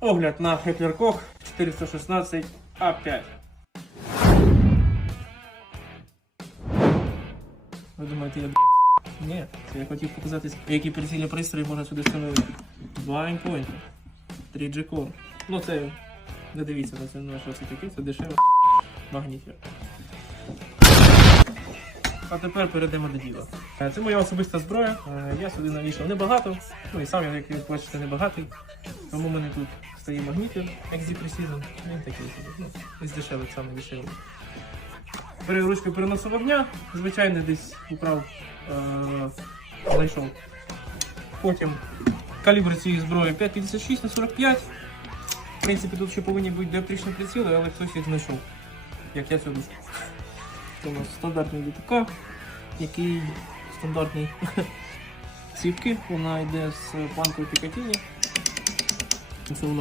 Огляд на Heckler 416 А5. Ви думаєте, я Ні, це я хотів показати, які прицільні пристрої можна сюди встановити. Два айнпойнти, 3 G-Core. Ну це не дивіться на це, на що це таке, це дешево. Магнітер. А тепер перейдемо до діла. Е, Це моя особиста зброя. Е, Я сюди навішав небагато. Ну і сам я, як ви бачите, небагатий. Тому в мене тут стоїть магнітер XD Precision. Він такий. Ну, із дешевих саме дешевий. Бери ручку переносу вогня, звичайно, десь управ е- знайшов. Потім калібр цієї зброї 5,56 на 45. В принципі, тут ще повинні бути диоптричні приціли, але хтось їх знайшов. Як я цю дужку. Це у нас стандартний ДТК, який стандартний ціпки. Вона йде з планкою Пікатіні. Це воно